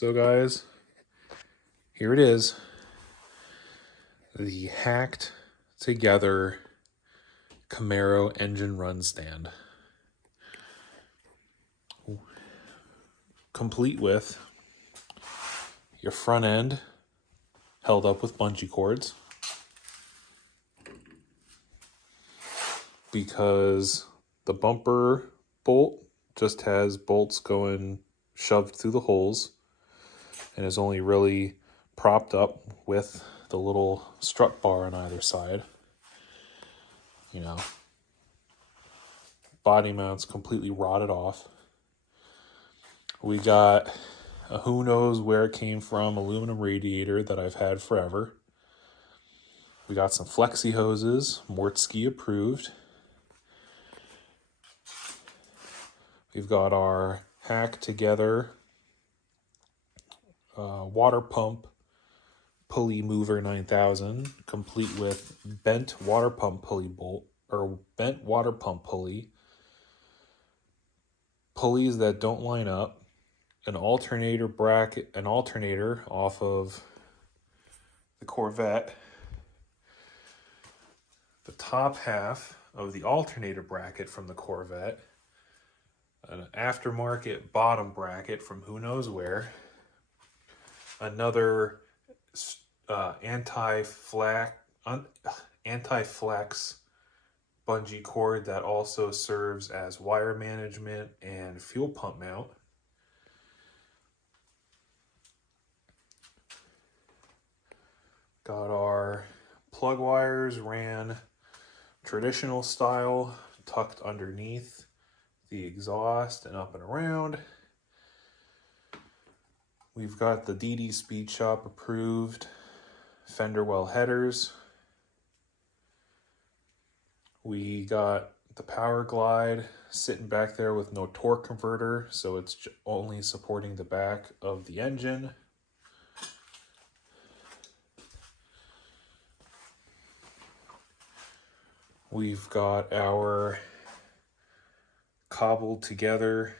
So guys, here it is. The hacked together Camaro engine run stand. Complete with your front end held up with bungee cords. Because the bumper bolt just has bolts going shoved through the holes and is only really propped up with the little strut bar on either side. You know, body mount's completely rotted off. We got a who knows where it came from aluminum radiator that I've had forever. We got some flexi hoses, Mortski approved. We've got our hack together water pump pulley mover 9000, complete with bent water pump pulley bolt or bent water pump pulley, pulleys that don't line up, an alternator bracket, an alternator off of the Corvette, the top half of the alternator bracket from the Corvette, an aftermarket bottom bracket from who knows where, another anti-flex bungee cord that also serves as wire management and fuel pump mount. Got our plug wires ran traditional style, tucked underneath the exhaust and up and around. We've got the DD Speed Shop approved fender well headers. We got the Power Glide sitting back there with no torque converter, so it's only supporting the back of the engine. We've got our cobbled together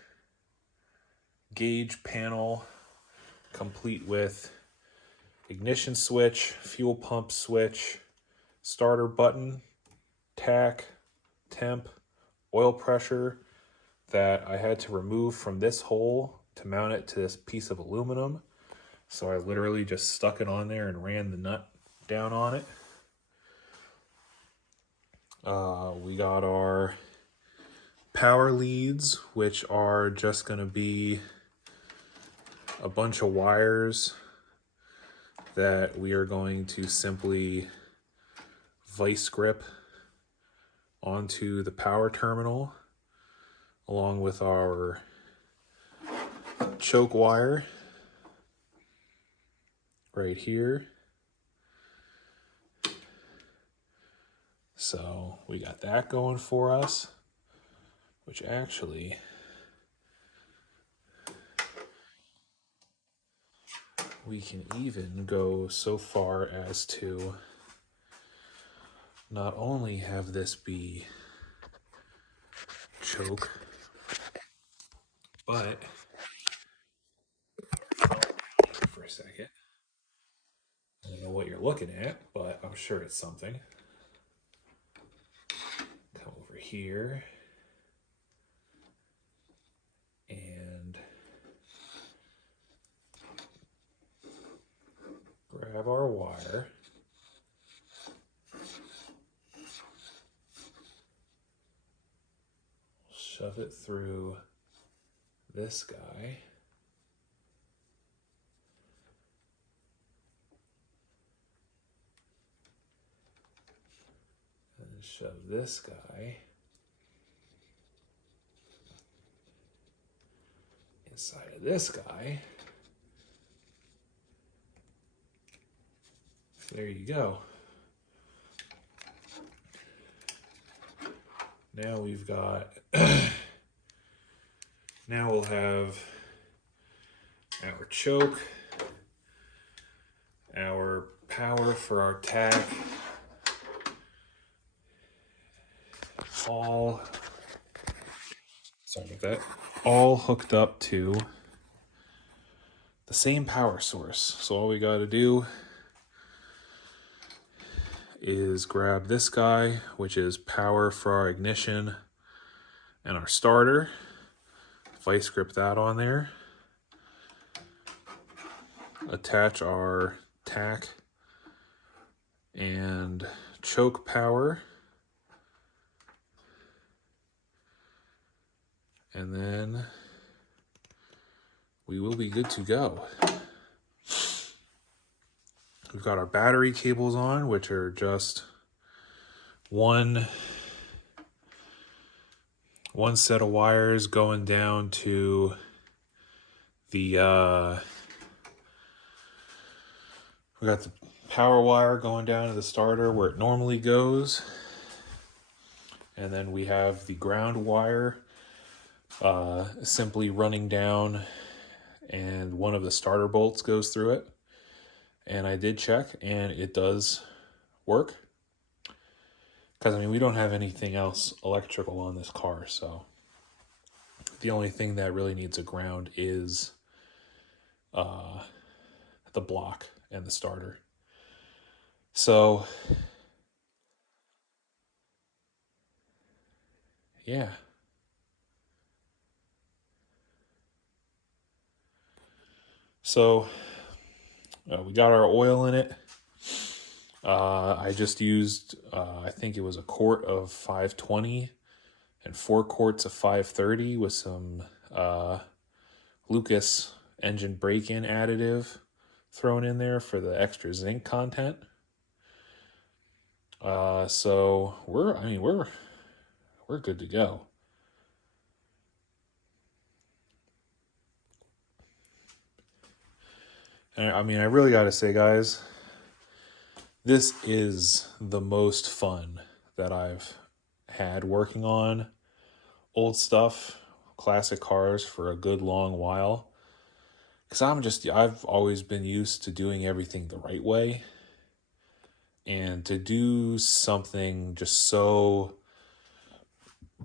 gauge panel, complete with ignition switch, fuel pump switch, starter button, tach, temp, oil pressure that I had to remove from this hole to mount it to this piece of aluminum. So I literally just stuck it on there and ran the nut down on it. We got our power leads, which are just going to be a bunch of wires that we are going to simply vice grip onto the power terminal, along with our choke wire right here. So we got that going for us, which actually we can even go so far as to not only have this be choke, but for a second, I don't know what you're looking at, but I'm sure it's something. Come over here and grab our wire. Shove it through this guy. And shove this guy inside of this guy. There you go. Now we've got, now we'll have our choke, our power for our tach, all hooked up to the same power source. So all we got to do is grab this guy, which is power for our ignition and our starter. Vice grip that on there. Attach our tack and choke power. And then we will be good to go. We've got our battery cables on, which are just one set of wires going down to the we got the power wire going down to the starter where it normally goes, and then we have the ground wire simply running down, and one of the starter bolts goes through it. And I did check, and it does work. Because, I mean, we don't have anything else electrical on this car, so the only thing that really needs a ground is the block and the starter. So, yeah. So, we got our oil in it. I just used, I think it was a quart of 520 and 4 quarts of 530 with some Lucas engine break-in additive thrown in there for the extra zinc content. So we're good to go. And I mean, I really got to say, guys, this is the most fun that I've had working on old stuff, classic cars for a good long while. Because I've always been used to doing everything the right way. And to do something just so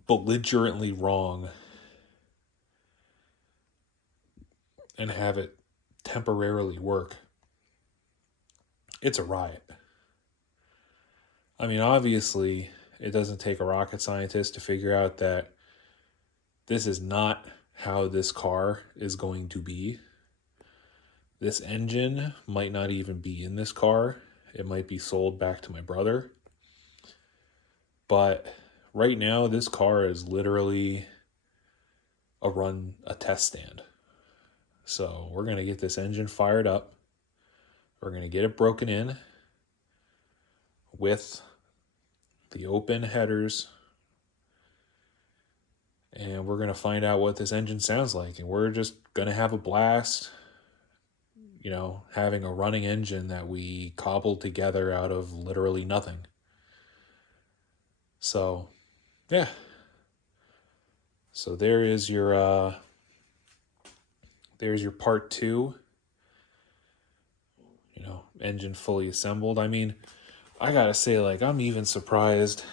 belligerently wrong and have it temporarily work, it's a riot. I mean, obviously, it doesn't take a rocket scientist to figure out that this is not how this car is going to be. This engine might not even be in this car. It might be sold back to my brother. But right now, this car is literally a test stand. So we're going to get this engine fired up. We're going to get it broken in with the open headers. And we're going to find out what this engine sounds like. And we're just going to have a blast, you know, having a running engine that we cobbled together out of literally nothing. So, yeah. So there's your part 2. You know, engine fully assembled. I mean, I gotta say, like, I'm even surprised.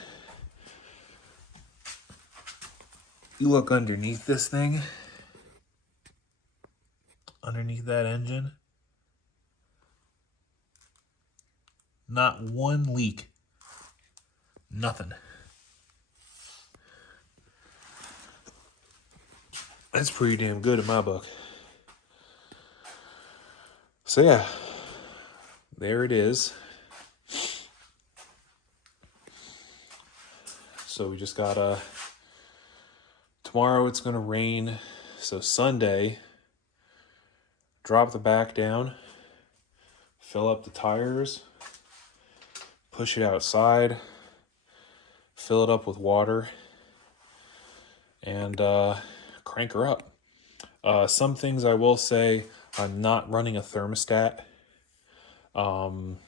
You look underneath this thing, underneath that engine, not one leak, nothing. That's pretty damn good in my book. So yeah, there it is. So we just gotta, tomorrow it's gonna rain, so Sunday, drop the back down, fill up the tires, push it outside, fill it up with water, and crank her up. Some things I will say, I'm not running a thermostat. You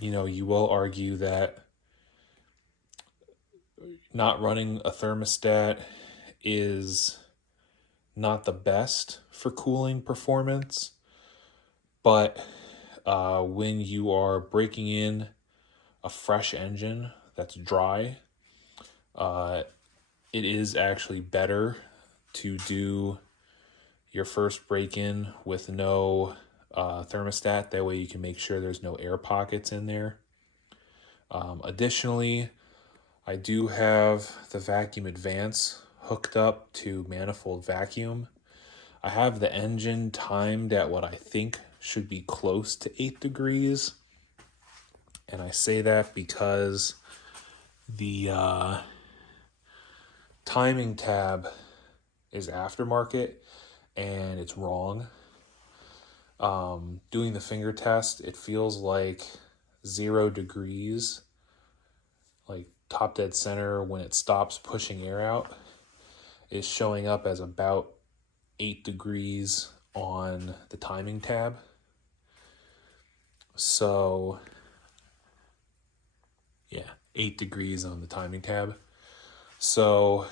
know, you will argue that not running a thermostat is not the best for cooling performance, but when you are breaking in a fresh engine that's dry, it is actually better to do, your first break-in with no thermostat. That way you can make sure there's no air pockets in there. Additionally, I do have the Vacuum Advance hooked up to manifold vacuum. I have the engine timed at what I think should be close to 8 degrees. And I say that because the timing tab is aftermarket and it's wrong. Doing the finger test, it feels like 0 degrees, like top dead center when it stops pushing air out, is showing up as about 8 degrees on the timing tab. So yeah, 8 degrees on the timing tab. So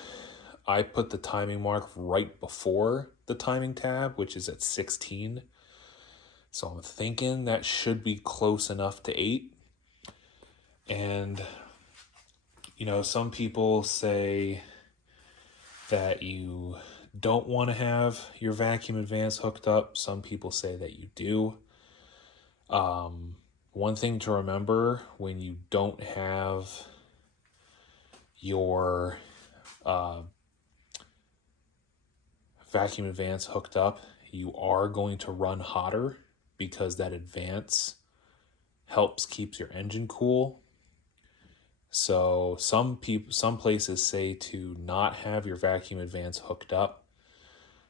I put the timing mark right before the timing tab, which is at 16. So I'm thinking that should be close enough to 8. And, you know, some people say that you don't want to have your Vacuum Advance hooked up. Some people say that you do. One thing to remember when you don't have your Vacuum Advance hooked up, you are going to run hotter because that Advance helps keeps your engine cool. So some places say to not have your Vacuum Advance hooked up,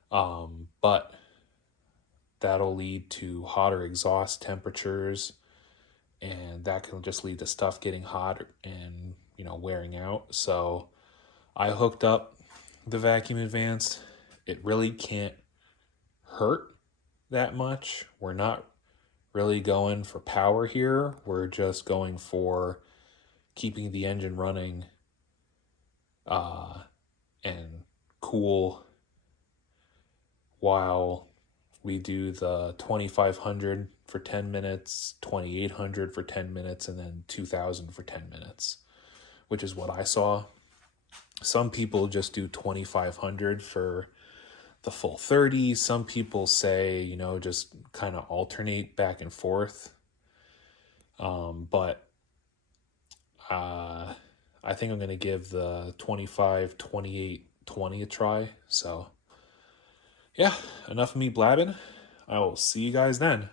but that'll lead to hotter exhaust temperatures, and that can just lead to stuff getting hot and, you know, wearing out. So I hooked up the Vacuum Advance. It really can't hurt that much. We're not really going for power here. We're just going for keeping the engine running and cool while we do the 2500 for 10 minutes, 2800 for 10 minutes, and then 2000 for 10 minutes, which is what I saw. Some people just do 2500 for the full 30. Some people say, you know, just kind of alternate back and forth. But I think I'm going to give the 25, 28, 20 a try. So yeah, enough of me blabbing. I will see you guys then.